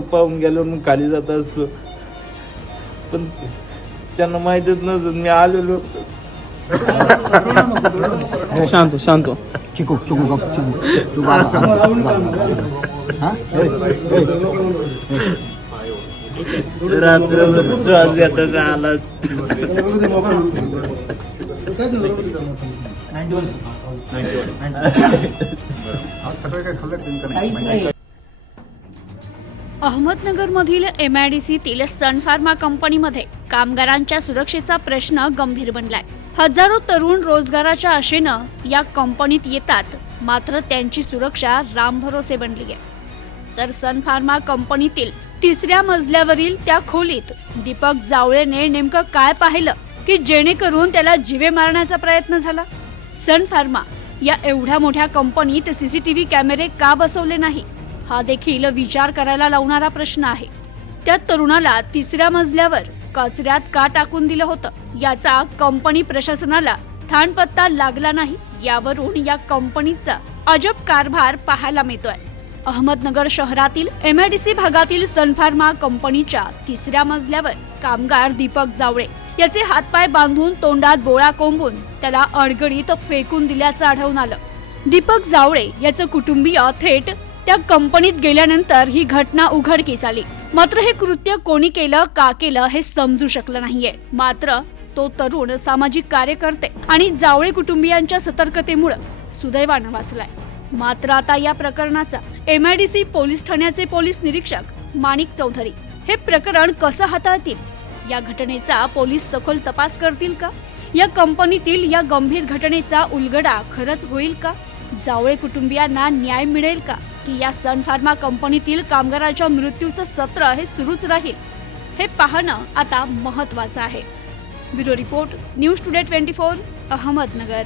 पाहून गेलो मग खाली जात असतो पण त्यांना माहितच नव्हतं मी आलेलो. शांत हो, शांत. चिकू चिकू गप चिकू. तू बाबा हा? रात्रभर श्वास घेता आला. अहमदनगरमधील एम आय डी सीतील सन फार्मा कंपनीमध्ये कामगारांच्या सुरक्षेचा प्रश्न गंभीर बनलाय. हजारो तरुण रोजगाराच्या आशेनं या कंपनीत येतात मात्र त्यांची सुरक्षा रामभरोसे बनली आहे. तर सन फार्मा कंपनीतील तिसऱ्या मजल्यावरील त्या खोलीत दीपक जावळेने नेमकं काय पाहिलं की जेणेकरून त्याला जिवे मारण्याचा प्रयत्न झाला? सन फार्मा या एवढ्या मोठ्या कंपनीत सीसीटीव्ही कॅमेरे का बसवले नाही? हा देखील विचार करायला लावणारा प्रश्न आहे. त्या तरुणाला तिसऱ्या मजल्यावर कचऱ्यात का टाकून दिलं होतं? याचा कंपनी प्रशासनाला थाणपत्ता लागला नाही यावरून या कंपनीचा अजब कारभार पाहायला मिळतोय. अहमदनगर शहरातील एमआयडीसी भागातील सनफार्मा कंपनीच्या तिसऱ्या मजल्यावर कामगार दीपक जावळे याचे हातपाय बांधून तोंडात बोळा कोंबून त्याला अडगडीत फेकून दिल्याचं आढळून आलं. दीपक जावळे याचं कुटुंबीय थेट त्या कंपनीत गेल्यानंतर ही घटना उघडकीस आली. मात्र हे कृत्य कोणी केलं का केलं हे समजू शकलं नाहीये. मात्र तो तरुण सामाजिक कार्यकर्ते आणि जावळे कुटुंबियांच्या सतर्कतेमुळे सुदैवानं वाचलाय. मात्र आता या प्रकरणाचा एमआयडीसी पोलीस ठाण्याचे पोलीस निरीक्षक माणिक चौधरी हे प्रकरण कसं हाताळतील? या घटनेचा पोलीस सखोल तपास करतील का? या कंपनीतील या गंभीर घटनेचा उलगडा खरंच होईल का? जावळे कुटुंबियांना न्याय मिळेल का? की या सन फार्मा कंपनीतील कामगाराच्या मृत्यूचं सत्र हे सुरूच राहील. हे पाहणं आता महत्वाचं आहे. Bureau report news today twenty four Ahmednagar.